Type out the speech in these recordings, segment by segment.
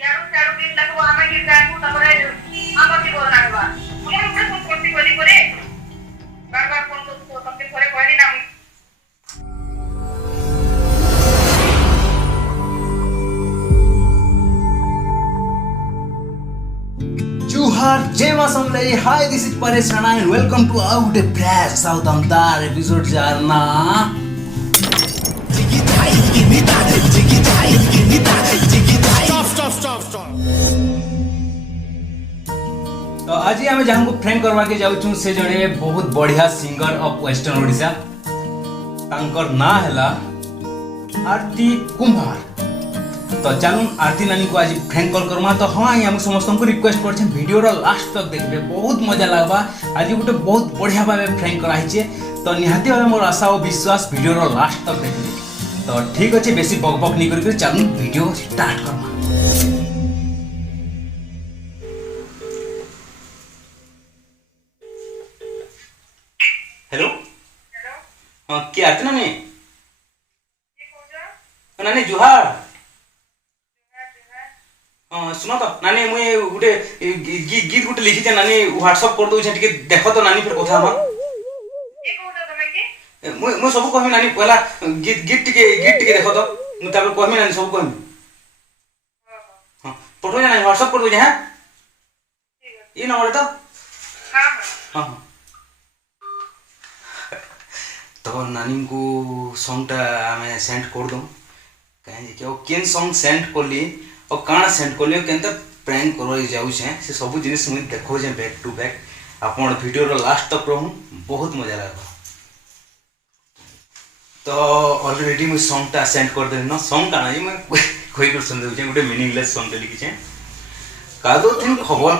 यारो चारो दिन देखो आमे गीत गायबो तापरे आमर जीवन नागबा मोर उपरे फोन करती बोली करे बार बार फोन करतो तमके थोड़े कहली ना Juhar, Jai Masam Lai. Hi, this is Paresh Rana and welcome to Out a Fresh South Amtar episode Jarna. Stop. तो आज आम जहाँ को फ्रेंड करवा के जाऊँ से जड़े बहुत बढ़िया सिंगर ऑफ वेस्टर्न ओडिशा तांकर ना हैला आरती कुमार। तो चलून आरती नानी को आज फ्रेंड कॉल करमा। तो हाँ हम समस्त को रिक्वेस्ट कर वीडियो लास्ट तक देखबे बहुत मजा लगवा। आज गोटे बहुत बढ़िया भाव फ्रेंड कराई तो निहाती भाव मोर आशा और विश्वास वीडियो लास्ट तक देखबे। तो ठीक अच्छे बेसी बक बक नहीं करके चलून वीडियो स्टार्ट करमा। हेलो हाँ क्या आरती नानी नानी जुहार। सुनो तो नानी मुझे गोटे गीत गोटे लिखी थे नानी व्हाट्सएप कर दो टिके देख तो नानी फिर कथा हम मुझे सब कहमी नानी पहला गीत टिके देख तो मुझे तापर कहमी नानी सब कहमी। हां पठो नानी व्हाट्सएप कर दो हां ई नंबर तो हां तो नानी को सॉन्ग आम सेंड कर दो कहीं केन सॉन्ग सेंड करली और काण सेंड करली केनता प्रैंक कर जाऊँ से सब जिनिस मुझे देखो बैक टू बैक आपण वीडियो लास्ट तक रहूँ बहुत मजा लगा। तो ऑलरेडी मुझे सॉन्ग सेंड कर दे ना सॉन्ग काना मुझे कही कर सुन दे गोटे मीनिंगलेस सॉन्ग लिखी कादो थिन खबर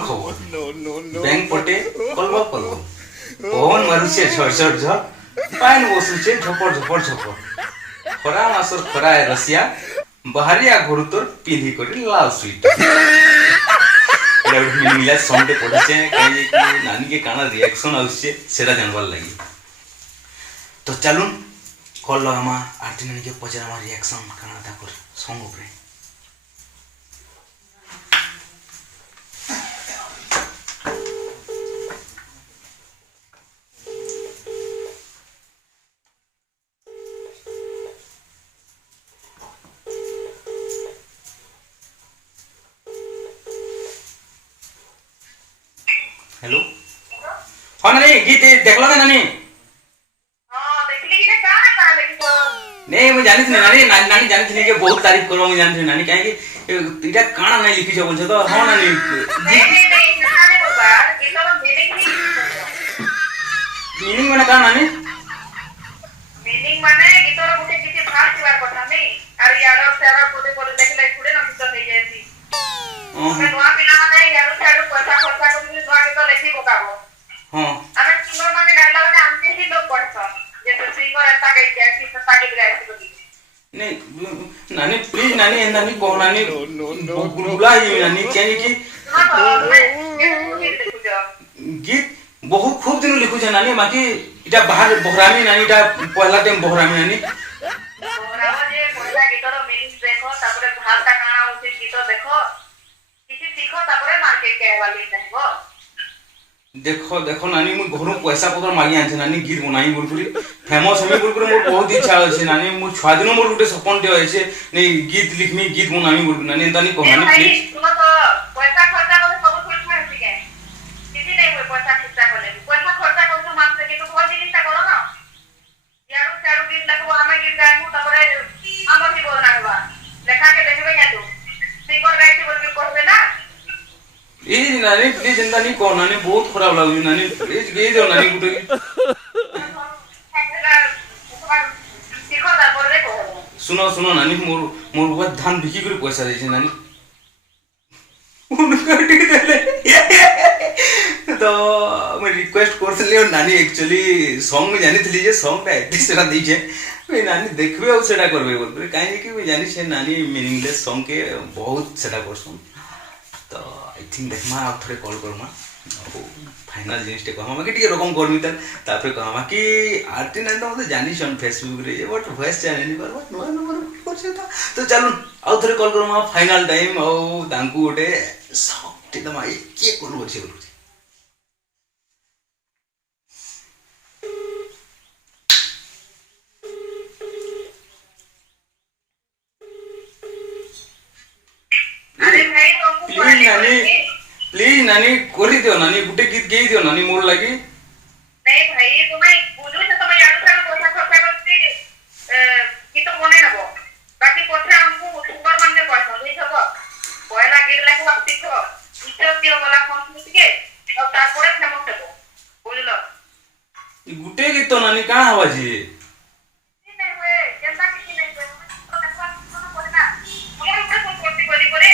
बैंक पटे कलबा पवन मारुचे झड़ पान बसुचे झपड़ खरा मासर खरा रसिया बाहरिया घर तोर पिंधी कर लाल स्वीट मीनिंगलेस सॉन्ग पढ़े कहीं नानी के काना रिएक्शन आउसे सेटा जानबार लगी। तो चलून कॉल लगामा आरती नानी के पचारामा रिएक्शन काना ताकर सॉन्ग उपरे। हेलो हाँ नानी गीत देख लो नानी नहीं मुझे जानी थी नानी नानी जानी थी कि बहुत तारीफ करो मुझे जानी थी नानी कहीं इटा काना नहीं लिखी बोल तो हाँ नानी मीनिंग माने काना नानी मीनिंग माने गीतର ଗୋଟେ କିଛି ଭାଗ ଥିବାର କଥା ନାହିଁ ଆର यार सेरा कोदे कोदे देखले थोड़े ना गीत नहीं जाती ଆମେ ନୂଆ ପିଲାମାନେ यार ଛାଡୁ ପଇସା ଖର୍ଚ୍ଚ କରି ନୂଆ ଗୀତ ଲେଖି ପକାबो। हां ଆମେ ସିଙ୍ଗର ମାନେ ଗାଇଲା ମାନେ ଆମକେ ହିଁ लोग पढ़ता जे सिंगर एता गई जाय कि सता के गाय बोली नहीं नानी प्लीज नानी नानी को नानी बुला ही नानी कहीं कि गीत बहुत खूब दिन लिखु छ नानी बाकी इटा बाहर बहरामी नानी इटा पहला टाइम बहरामी नानी बहरावा जे पहला गीतर मीनिंग देखो तापरे भाषा काना होचे गीत देखो किसी सीखो तापरे मार्केट के वाली देखो देखो नानी मु घर पैसा पत्र मागी आनछे नानी गीत बनाई बोलपुरी फेमस हमी बोलपुरी मोर बहुत इच्छा अछि नानी मु छुआ दिन मोर गुटे सपन टे अछि नै गीत लिखमी गीत बनामी बोल नानी एंता नी को नानी प्लीज सुनो तो पैसा खर्चा करे सब कुछ में ठीक है किसी नहीं हुए पैसा खर्चा करे पैसा खर्चा करे तो मान सके तो बहुत जिनिस करो ना यारो चारो दिन लगो आमे गीत गायबो तापरे आमर जीवन नागबा लेखा के देखबे या तो सिंगर गाइते बोल के कहबे ना ए नानी प्लीज एंता नी को नानी बहुत खराब लागु नानी प्लीज गे दो नानी गुटे सुनो नानी मोर बहुत धान बिकी कर पैसा दे नानी उनका टिक देले तो मैं रिक्वेस्ट करथले नानी एक्चुअली सॉन्ग में जानी थली जे सॉन्ग का एडिट सेटा दी जे वे नानी देखबे और सेटा करबे बोल काहे कि मैं जानी से नानी मीनिंगलेस सॉन्ग के बहुत सेटा करसुन। तो आई थिंक देखमा आ थोड़े कॉल करमा फाइनल जिनिसटे कहमा कि टिके रकम करमी तापर कहमा कि आरती नानी तो मते जानी छन फेसबुक रे बट वॉइस चैनल नि परबा नो नंबर तो चलो आउ थरे कॉल करमा फाइनल टाइम आउ तांकु गोटे सॉफ्ट दमा के कॉल करछे बोलु अरे भाई तुमको प्लीज नानी प्लीज नानी कोली दियो नानी गुटे गीत गेई दियो नानी मोर लागि नहीं भाई तुम्हें बुझू से तुम्हें यार सारा पैसा खर्चा करती कि तो कोने नबो बाकी पछे हमको सुंदर मन के पैसा देई छबो पहला गिर लाख बात सीखो इच्छा दियो वाला फोन के और तारपरे फेमस छबो बुझलो गुटे गीत तो नानी का हवा जी नहीं हुए जनता किसी नहीं हुए तो देखो फोन करे ना मोर ऊपर फोन करती बोली करे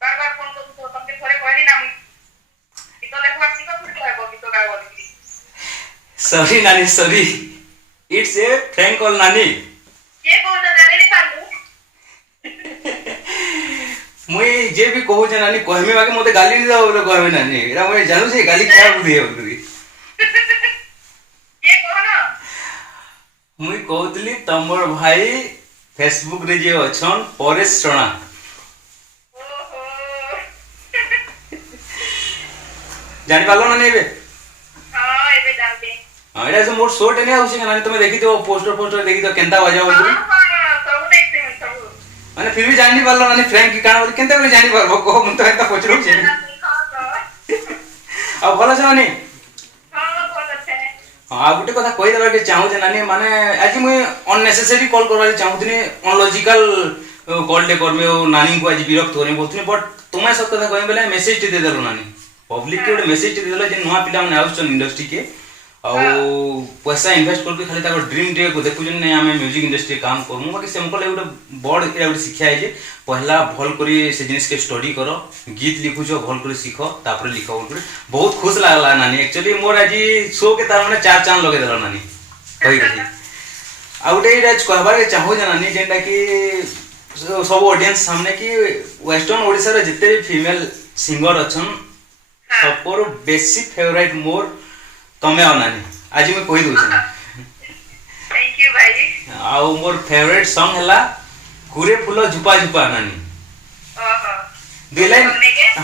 बार बार फोन तो तुमके थोड़े कहली ना कि तो देखो सीखो फिर कहबो कि तो का बोली सॉरी नानी sorry it's a Frank call नानी ये कोन जाने नहीं पालू मुई जे भी कहू जे नानी कहमे बाकी मते गाली नि दाओ बोले कहमे नानी एरा मुई जानू जे गाली क्या बुझे बोलरी ये कोन मुई कहतली तमर भाई फेसबुक रे जे अछन परेश सोना ओहो जानि पालो नानी एबे हां एबे जाऊ दे हां एरा से मोर शॉर्ट एने आउछ के नानी तमे देखि तो पोस्टर देखि तो केंता बजाओ बोलरी हां सब देखते हैं सब माने फिर भी जानि पालो नानी फ्रैंक की काना बोली केंता बोली जानि पारबो को मन तो एता पचरो छे आ भलो छ नानी हां बहुत अच्छा है हाँ गोटे कथा कही देबा के चाहू जे नानी माने आज मुई अननेसेसरी कॉल करबा चाहूतनी अनलॉजिकल कॉल डे करमे नानी को आज विरक्त होने बोलथनी बट तुमे सब कथा कहि बेले मेसेज टे दे देलो नानी पब्लिक के गोटे मेसेज टे दे देलो जे नवा पिला माने आउछन इंडस्ट्री के आ पैसा इन्वेस्ट करके खाली ताको ड्रीम डे को देखु जन नै हमें म्यूजिक इंडस्ट्री काम करमु बाकी सिंपल गोटे बड़ एटा गोटे शिक्षा है जे पहला भल करी से जिनिस के स्टडी करो गीत लिखु छो भल करी सीखो तापर लिखो बोल बहुत खुश लागला नानी एक्चुअली मोर आज शो के तार माने चार चांद लगे देला नानी कहि कहि आ गोटे राज कहबार के चाहू जे नानी जेंटा कि सब ऑडियंस सामने कि वेस्टर्न ओडिसा रे जते फीमेल सिंगर अछन सबकर बेसी फेवरेट मोर तमे आ नानी आज मैं कहि दउ छी थैंक यू भाई आ मोर फेवरेट सॉन्ग हला कुरे फूल झुपा झुपा नानी ओहो दुई लाइन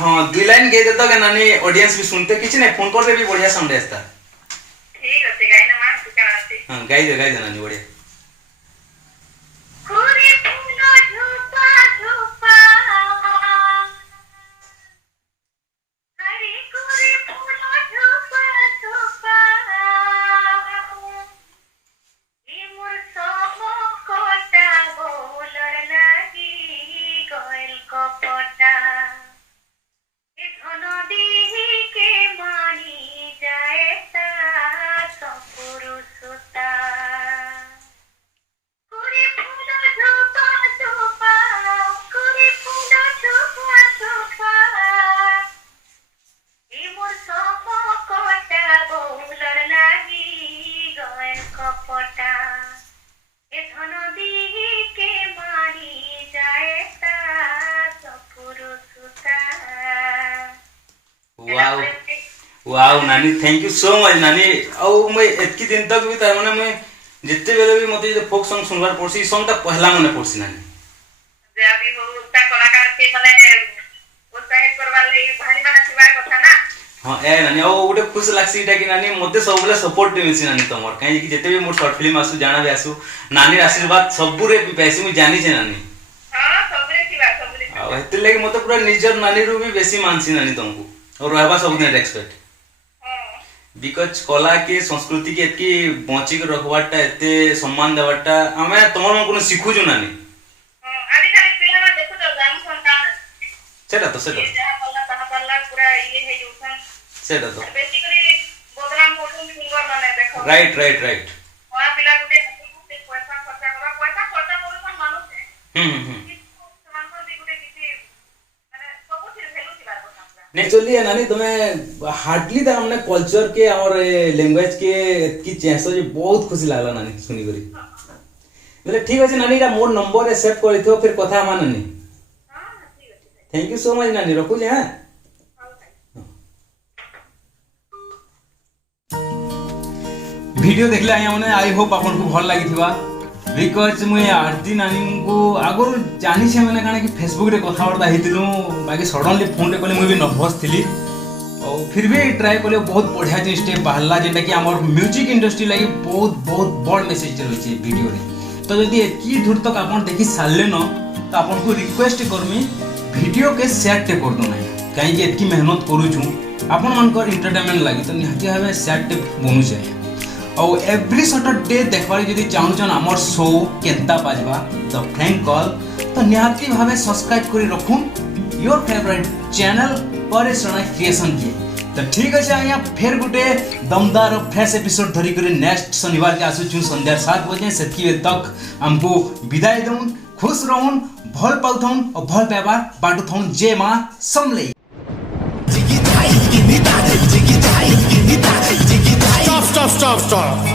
हां दुई लाइन गे देतो के नानी ऑडियंस भी सुनते किछ नै फोन कर दे भी बढ़िया साउंड आस्ता ठीक है गाई ना मां सुकना आते हां गाई दे नानी बढ़िया कुरे फूल झुपा झुपा हरे कुरे फूल झुपा झुपा ई मोर सोमो कोटा बोलर लागी गइल कपटा ए धन देहि के मानी जाए ता सपुरुषता कुरे फूल झुपा झुपा कुरे फूल झुपा झुपा ई मोर सोमो कोटा बोलर लागी गइल कपटा ए धन देहि के मानी जाए ता सपुरुषता वाओ वाओ नानी थैंक यू सो मच नानी औ मैं एतकी दिन तक भी तार माने मैं जिते बेले भी मते जे फोक सॉन्ग सुनबार पड़सी सॉन्ग ता पहला मने पड़सी नानी जे अभी हो उतना कलाकार के माने उत्साहित करवा ले भारी माने सिवाय कथा ना हां ए नानी औ गोटे खुश लागसी इटा कि नानी मते सब बेले सपोर्ट मिलसी नानी तमर काहे कि जेते भी मोर शॉर्ट फिल्म आसु जाना भी आसु नानी आशीर्वाद सबुरे पैसे मु जानी छे नानी हां सबरे सबरे आ हेते लेके मते पूरा निजर नानी रू भी बेसी मानसी नानी तुमको और रहबा सब दिन रेस्पेक्ट बिकॉज कला के संस्कृति के एतकी बंची के रखवाटा एते सम्मान देवाटा हमें तमर मन कोनो सिखु जो नानी आदि खाली पिला में देखो तो जाम संतान सेटा तो ये जहां पल्ला पूरा ये है यूसन सेटा तो बेसिकली बदनाम होटल सिंगर माने देखो राइट राइट राइट वहां पिला गुटे पैसा खर्चा करो मानुस है समान को भी गुटे किसी माने सब चीज वैल्यू थी बात हमरा नेचुरली नानी तमे हार्डली ता हमने कल्चर के और लैंग्वेज के की चेंसो जे बहुत खुशी लागला नानी सुनी करी बोले ठीक আছে नानी रा मोर नंबर रे सेव करिथो फिर कथा मान नानी हां ठीक है थैंक यू सो मच नानी रखू जे हां वीडियो देखले आया माने आई होप आपन को भल लागिथिबा बिकज मुझे आरती नानी को आगुरी जानी से मैंने कहा कि फेसबुक रे कथबार्ता होइतिलु बाकी सडनली फोन रे कले मुझे भी नर्भस थी और फिर भी ट्राई कले बहुत बढ़िया जिनिसटे बाहरला जेटा कि आमर म्यूजिक इंडस्ट्री लगी बहुत बहुत बड़ मेसेज रही वीडियो रे। तो जदि एतकी दूर तक आप देखी सारे न तो आपको रिक्वेस्ट करमी वीडियो के शेयर टे कर दो ना कहीं एतकी मेहनत करूँ आपण मानकर एंटरटेनमेंट लगी तो निहाती भाव शेयर टे बनुचे और एवरी सैटरडे देखबार जदि चाहूछन आमर शो केंता बाजबा द फ्रैंक कॉल तो निहाती भाव सब्सक्राइब करी रखुन your favourite channel Paresh Rana creation के। तो ठीक अच्छे आज्ञा फिर गोटे दमदार और फ्रेश एपिसोड धरी कर नेक्स्ट शनिवार के आसुचु संध्या 7 बजे से तक हमको विदाई दून खुश रहून भल पाउथौन और भल व्यवहार बांटुथौन। जय मां समले। Stop.